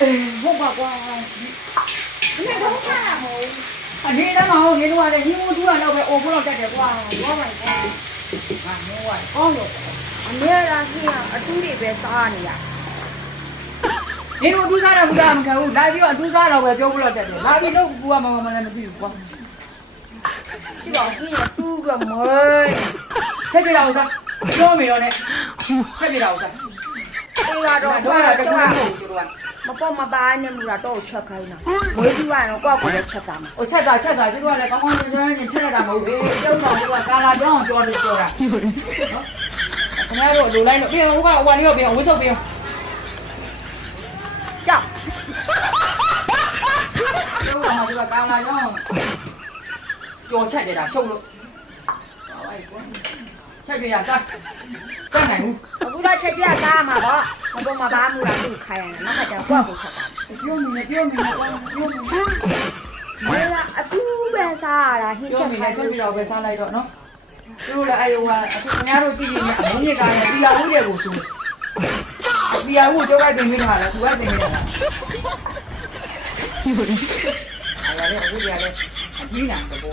ဟုတ်ပါကွာဒီတော့ခါတာမဟုတ်အနေနဲ့မဟုတ်နေတော့လည်းညီမို့သူကတော့ပဲအိုဖို့တော့တက်တယ်ကွာရောပါကွာငါနေဝါကောင်းလို့အနေရာကြီးကအတူတွေပဲစားနေရနေတို့အတူစားတော့ဘူးလားမခံဘူးလာပြီးတော့အတူစားတော့ပဲပြောဖို့တော့တက်တယ်လာပြီးတော့ကူကမလည်းမသိဘူးကွာကြည့်ပါဦးကြီးတူကမေးချက်ပြတော့စားပြောမိတော့နဲ့ချက်ပြတော့စားအေးတော့တော့တကူမဟုတ်သူတို့ကမပေါ်မသားနဲ့မူတာတော့ချက်ခိုင်းတာမွေးပြီးတော့ကောက်ကိုလည်းချက်သားမှာဟိုချက်သားသူတို့ကလည်းကောင်းကောင်းကျွမ်းကျွမ်းချက်ရတာမဟုတ်ဘူးကျုံတော့သူကကာလာပြောင်းကြော်တယ်ကြော်တာနော်ခင်ဗျားတို့လိုလိုက်လို့ပြီးဦးကဟိုကနေရောပြီးဝှစ်ဆုပ်ပြီးကြောက်ကျုံတော့မှသူကကာလာပြောင်းကြော်ချက်တယ်တာရှုပ်လို့ဟောလိုက်ကွာချက်ပြရစားတတ်နိုင်ဘူးအခုတော့ချက်ပြစားမှာပေါ့မပေါ်မှာဘာမှမလားသူခိုင်းရတယ်နောက်ခါကျတော့ကိုယ့်ကိုချက်တာပြောနေပြောနေလာအတူပဲစားရတာဟင်းချက်ခိုင်းလို့ချက်ပြီးတော့ပဲစားလိုက်တော့နော်သူတို့လည်းအယုံကအခုခင်ဗျားတို့ကြည့်နေအမုန်းမြစ်ကားနဲ့တရားဦးတွေကိုဆိုတရားဦးကြောက်တဲ့တင်ပြီးတော့လည်းသူကတင်နေတာလားဟုတ်တယ်အဲ့ဒါလည်းအခုတရားလည်းအပြီးနာတပုံ